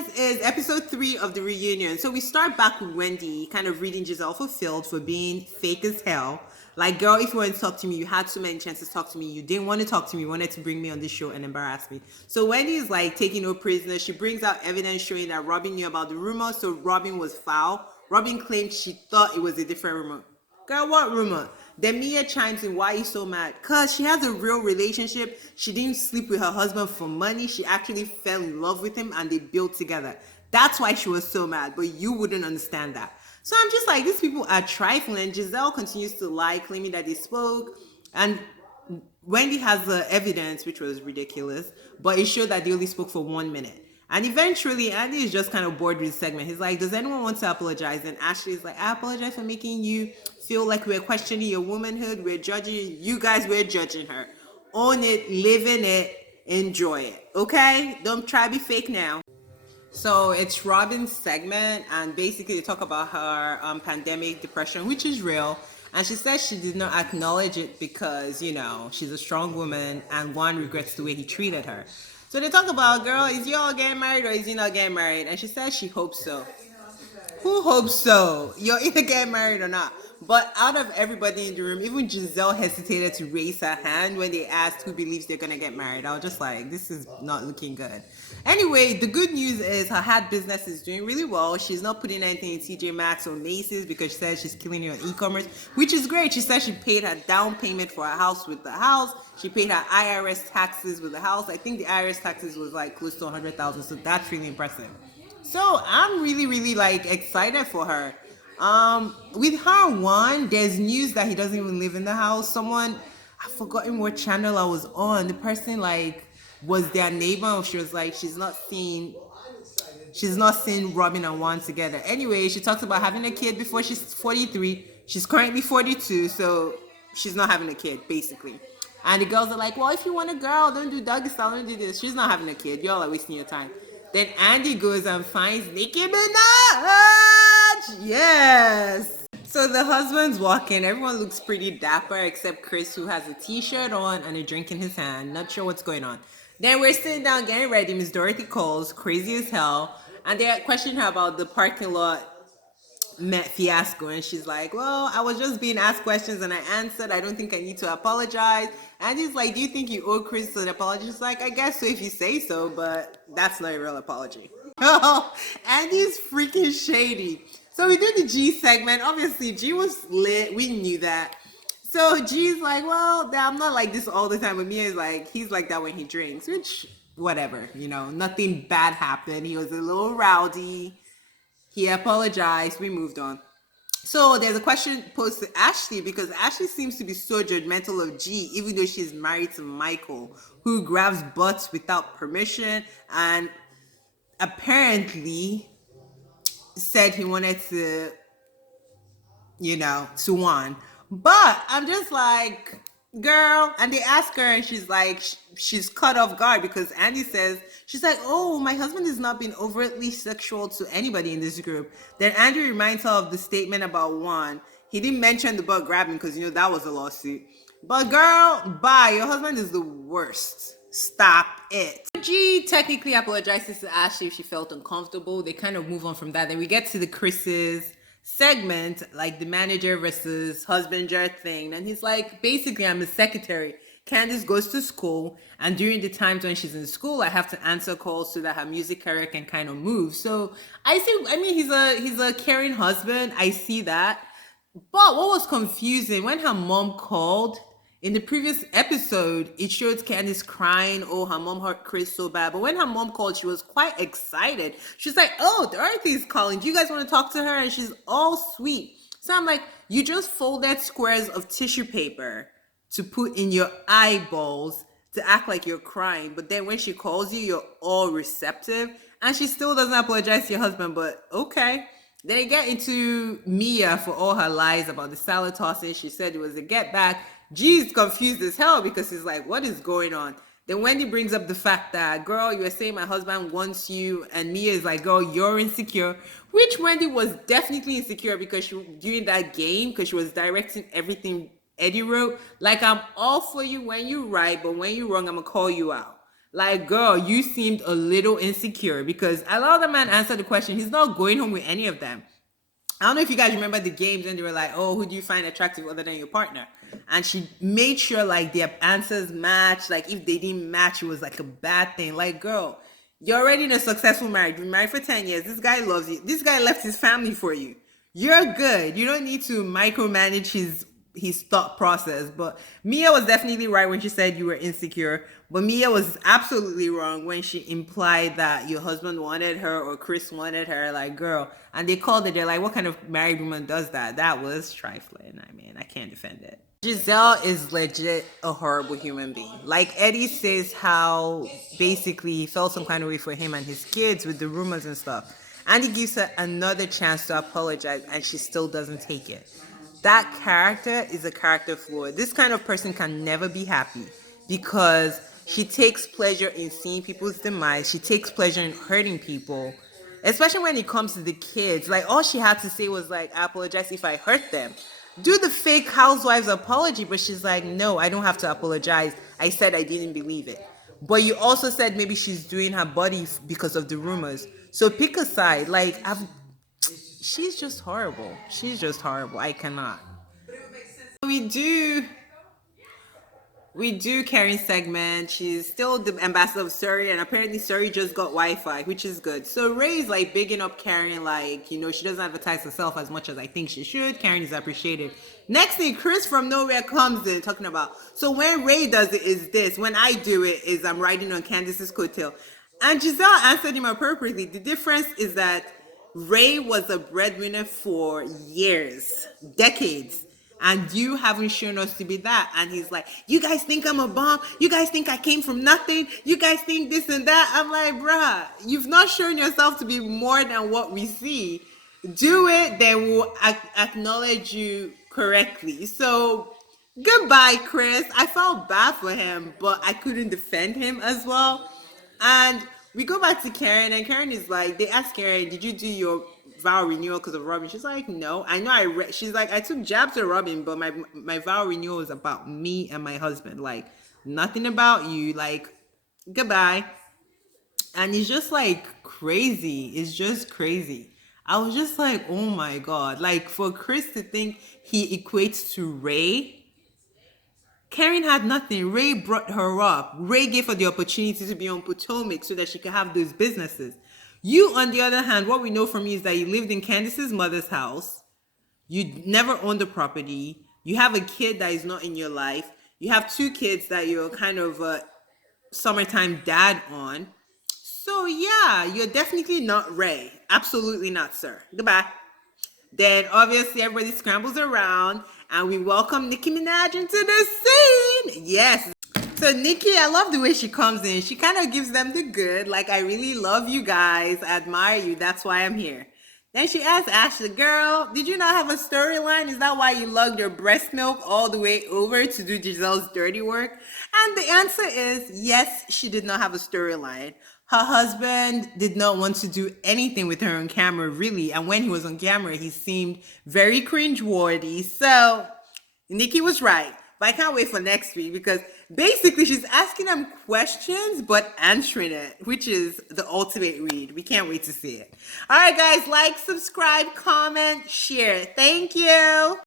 guys, is episode 3 of the reunion. So we start back with Wendy kind of reading Giselle fulfilled for being fake as hell. Like, girl, if you wanted to talk to me, you had so many chances to talk to me. You didn't want to talk to me. You wanted to bring me on this show and embarrass me. So Wendy is like taking no prisoners. She brings out evidence showing that Robin knew about the rumor. So Robin was foul. Robin claimed she thought it was a different rumor. Girl, what rumor? Then Mia chimes in, why are you so mad? Because she has a real relationship. She didn't sleep with her husband for money. She actually fell in love with him and they built together. That's why she was so mad, but you wouldn't understand that. So I'm just like, these people are trifling. Giselle continues to lie, claiming that they spoke. And Wendy has the evidence, which was ridiculous, but it showed that they only spoke for 1 minute. And eventually, Andy is just kind of bored with the segment. He's like, does anyone want to apologize? And Ashley is like, I apologize for making you feel like we're questioning your womanhood. We're judging you guys. We're judging her. Own it, live in it, enjoy it. Okay? Don't try to be fake now. So it's Robin's segment, and basically they talk about her pandemic depression, which is real. And she says she did not acknowledge it because, you know, she's a strong woman and one regrets the way he treated her. So they talk about, girl, is you all getting married or is he not getting married? And she says she hopes so. Who hopes so? You're either getting married or not. But out of everybody in the room, even Giselle hesitated to raise her hand when they asked who believes they're going to get married. I was just like, this is not looking good. Anyway, the good news is her hat business is doing really well. She's not putting anything in TJ Maxx or Macy's because she says she's killing it on e-commerce, which is great. She says she paid her down payment for her house with the house. She paid her IRS taxes with the house. I think the IRS taxes was like close to 100,000. So that's really impressive. So I'm really like excited for her. With her one, there's news that he doesn't even live in the house. Someone, I've forgotten what channel I was on. The person like was their neighbor. She was like, she's not seeing Robin and Juan together. Anyway, she talks about having a kid before she's 43. She's currently 42, so she's not having a kid, basically. And the girls are like, well, if you want a girl, don't do doggy style, don't do this. She's not having a kid. Y'all are wasting your time. Then Andy goes and finds Nicki Minaj. Yes. So the husband's walking. Everyone looks pretty dapper except Chris, who has a t-shirt on and a drink in his hand. Not sure what's going on. Then we're sitting down getting ready. Miss Dorothy calls, crazy as hell. And they're questioning her about the parking lot fiasco. And she's like, well, I was just being asked questions and I answered. I don't think I need to apologize. And he's like, do you think you owe Chris an apology? She's like, I guess so if you say so, but that's not a real apology. Andy's freaking shady. So we do the G segment. Obviously, G was lit. We knew that. So G's like, well, I'm not like this all the time. But Mia is like, he's like that when he drinks, which, whatever, you know, nothing bad happened. He was a little rowdy. He apologized. We moved on. So there's a question posed to Ashley because Ashley seems to be so judgmental of G, even though she's married to Michael, who grabs butts without permission and apparently said he wanted to, you know, to Juan. But I'm just like, girl, and they ask her and she's like, she's caught off guard because Andy says, she's like, oh, my husband has not been overtly sexual to anybody in this group. Then Andrew reminds her of the statement about Juan. He didn't mention the butt grabbing because, you know, that was a lawsuit. But girl, bye, your husband is the worst. Stop it. G technically apologizes to Ashley if she felt uncomfortable. They kind of move on from that. Then we get to the Chris's segment, like the manager versus husbander thing. And he's like, basically, I'm a secretary. Candice goes to school, and during the times when she's in school, I have to answer calls so that her music career can kind of move. So I mean, he's a caring husband. I see that. But what was confusing, when her mom called, in the previous episode, it showed Candice crying, oh, her mom hurt Chris so bad. But when her mom called, she was quite excited. She's like, oh, Dorothy's calling. Do you guys want to talk to her? And she's all sweet. So I'm like, you just folded squares of tissue paper to put in your eyeballs to act like you're crying. But then when she calls you, you're all receptive. And she still doesn't apologize to your husband, but okay. Then they get into Mia for all her lies about the salad tossing. She said it was a get back. G's confused as hell because he's like, what is going on? Then Wendy brings up the fact that, girl, you were saying my husband wants you. And Mia is like, girl, you're insecure. Which Wendy was definitely insecure because during that game, because she was directing everything Eddie wrote. Like, I'm all for you when you right, but when you're wrong, I'm going to call you out. Like, girl, you seemed a little insecure because a lot of the man answered the question. He's not going home with any of them. I don't know if you guys remember the games and they were like, oh, who do you find attractive other than your partner? And she made sure like their answers matched. Like if they didn't match, it was like a bad thing. Like, girl, you're already in a successful marriage. You've been married for 10 years. This guy loves you. This guy left his family for you. You're good. You don't need to micromanage his thought process. But Mia was definitely right when she said you were insecure. But Mia was absolutely wrong when she implied that your husband wanted her or Chris wanted her. Like, girl. And they called it. They're like, what kind of married woman does that? That was trifling. I mean, I can't defend it. Giselle is legit a horrible human being. Like Eddie says how basically he felt some kind of way for him and his kids with the rumors and stuff. And he gives her another chance to apologize and she still doesn't take it. That character is a character flaw. This kind of person can never be happy because she takes pleasure in seeing people's demise. She takes pleasure in hurting people, especially when it comes to the kids. Like all she had to say was like, I apologize if I hurt them. Do the fake housewives apology, but she's like, no, I don't have to apologize. I said I didn't believe it. But you also said maybe she's doing her body because of the rumors. So pick a side. Like, she's just horrible. She's just horrible. I cannot. We do Karen's segment. She's still the ambassador of Surrey, and apparently Surrey just got Wi-Fi, which is good. So Ray's like bigging up Karen, like, you know, she doesn't advertise herself as much as I think she should. Karen is appreciated. Next thing, Chris from nowhere comes in talking about, so when Ray does it is this, when I do it is I'm riding on Candace's coattail. And Giselle answered him appropriately. The difference is that Ray was a breadwinner for years, decades. And you haven't shown us to be that. And he's like, you guys think I'm a bomb? You guys think I came from nothing? You guys think this and that? I'm like, bruh, you've not shown yourself to be more than what we see. Do it, then we'll acknowledge you correctly. So goodbye, Chris. I felt bad for him, but I couldn't defend him as well. And we go back to Karen, and Karen is like, they ask Karen, did you do your vow renewal because of Robin? She's like, no. I know she's like, I took jabs at Robin, but my vow renewal is about me and my husband. Like, nothing about you. Like, goodbye. And it's just like crazy. It's just crazy. I was just like, oh my God. Like, for Chris to think he equates to Ray, Karen had nothing. Ray brought her up. Ray gave her the opportunity to be on Potomac so that she could have those businesses. You, on the other hand, what we know from you is that you lived in Candace's mother's house. You never owned the property. You have a kid that is not in your life. You have 2 kids that you're kind of a summertime dad on. So yeah, you're definitely not Ray. Absolutely not, sir. Goodbye. Then obviously everybody scrambles around and we welcome Nicki Minaj into the scene. Yes. So Nicki, I love the way she comes in. She kind of gives them the good. Like, I really love you guys. I admire you. That's why I'm here. Then she asks Ashley, girl, did you not have a storyline? Is that why you lugged your breast milk all the way over to do Giselle's dirty work? And the answer is yes, she did not have a storyline. Her husband did not want to do anything with her on camera, really. And when he was on camera, he seemed very cringe-worthy. So Nicki was right. But I can't wait for next week because basically she's asking them questions but answering it, which is the ultimate read. We can't wait to see it. All right, guys, like, subscribe, comment, share. Thank you.